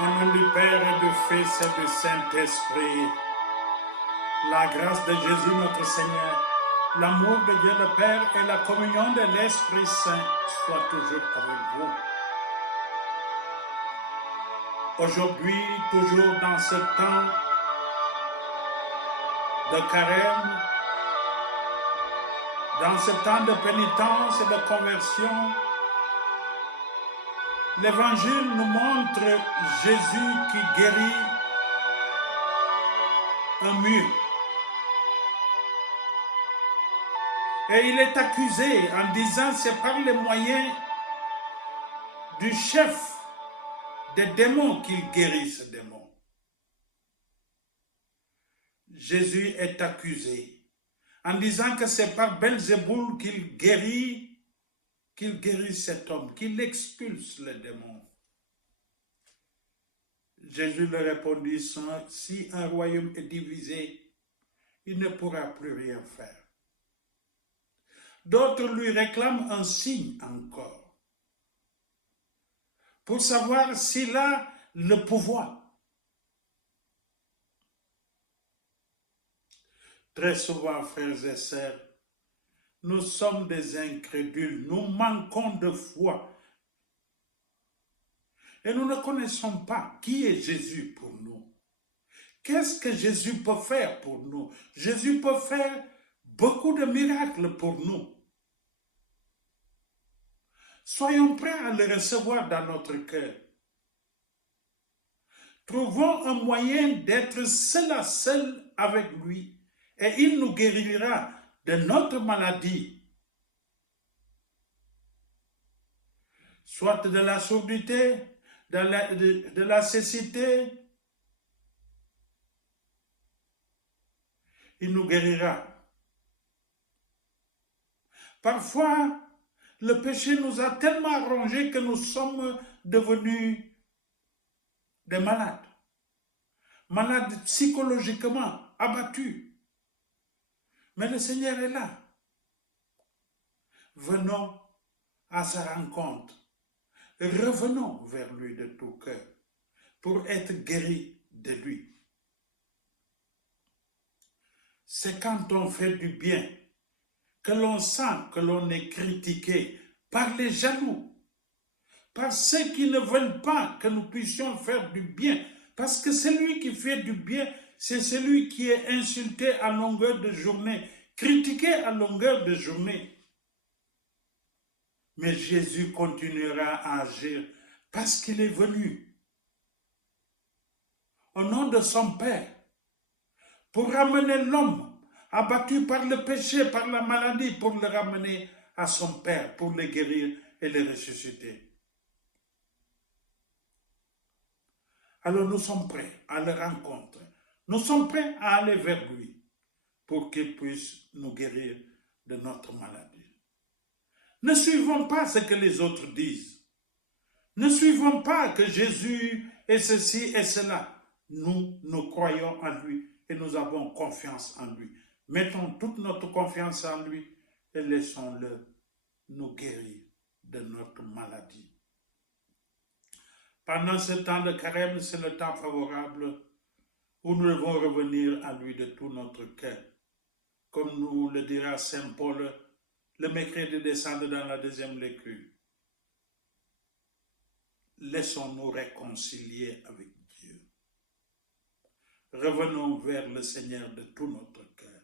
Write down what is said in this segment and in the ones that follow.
Au nom du Père et du Fils et du Saint-Esprit, la grâce de Jésus notre Seigneur, l'amour de Dieu le Père et la communion de l'Esprit Saint soient toujours avec vous. Aujourd'hui, toujours dans ce temps de carême, dans ce temps de pénitence et de conversion, l'Évangile nous montre Jésus qui guérit un mur. Et il est accusé en disant c'est par les moyens du chef des démons qu'il guérit ce démon. Jésus est accusé en disant que c'est par Belzéboul qu'il guérit cet homme, qu'il expulse le démon. Jésus leur répondit, si un royaume est divisé, il ne pourra plus rien faire. D'autres lui réclament un signe encore, pour savoir s'il a le pouvoir. Très souvent, frères et sœurs, nous sommes des incrédules, nous manquons de foi. Et nous ne connaissons pas qui est Jésus pour nous. Qu'est-ce que Jésus peut faire pour nous? Jésus peut faire beaucoup de miracles pour nous. Soyons prêts à le recevoir dans notre cœur. Trouvons un moyen d'être seul à seul avec lui et il nous guérira de notre maladie, soit de la surdité, de la cécité. Il nous guérira. Parfois, le péché nous a tellement rongés que nous sommes devenus des malades. Malades psychologiquement, abattus. Mais le Seigneur est là. Venons à sa rencontre. Revenons vers lui de tout cœur pour être guéris de lui. C'est quand on fait du bien que l'on sent que l'on est critiqué par les jaloux, par ceux qui ne veulent pas que nous puissions faire du bien, parce que celui qui fait du bien, c'est celui qui est insulté à longueur de journée, critiqué à longueur de journée. Mais Jésus continuera à agir parce qu'il est venu au nom de son Père pour ramener l'homme abattu par le péché, par la maladie, pour le ramener à son Père, pour le guérir et le ressusciter. Alors nous sommes prêts à le rencontrer. Nous sommes prêts à aller vers lui pour qu'il puisse nous guérir de notre maladie. Ne suivons pas ce que les autres disent. Ne suivons pas que Jésus est ceci et cela. Nous croyons en lui et nous avons confiance en lui. Mettons toute notre confiance en lui et laissons-le nous guérir de notre maladie. Pendant ce temps de carême, c'est le temps favorable où nous devons revenir à lui de tout notre cœur. Comme nous le dira Saint Paul le mercredi descendre dans la deuxième lecture. Laissons-nous réconcilier avec Dieu. Revenons vers le Seigneur de tout notre cœur.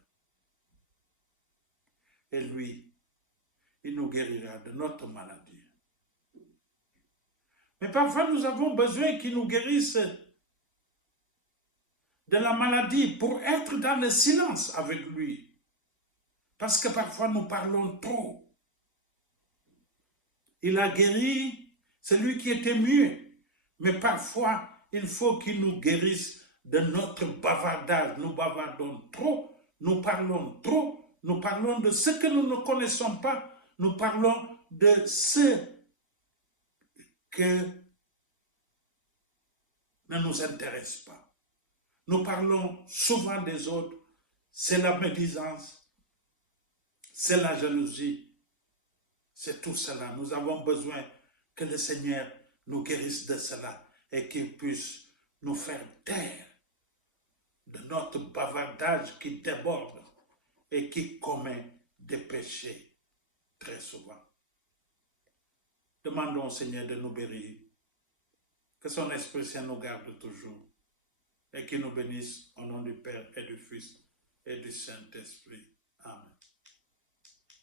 Et lui, il nous guérira de notre maladie. Mais parfois, nous avons besoin qu'il nous guérisse de la maladie pour être dans le silence avec lui. Parce que parfois, nous parlons trop. Il a guéri celui qui était mieux. Mais parfois, il faut qu'il nous guérisse de notre bavardage. Nous bavardons trop, nous parlons trop, nous parlons de ce que nous ne connaissons pas, nous parlons de ce que ne nous intéresse pas. Nous parlons souvent des autres, c'est la médisance, c'est la jalousie, c'est tout cela. Nous avons besoin que le Seigneur nous guérisse de cela et qu'il puisse nous faire taire de notre bavardage qui déborde et qui commet des péchés très souvent. Demandons au Seigneur de nous bénir, que son Esprit Saint nous garde toujours et qu'il nous bénisse au nom du Père et du Fils et du Saint-Esprit. Amen.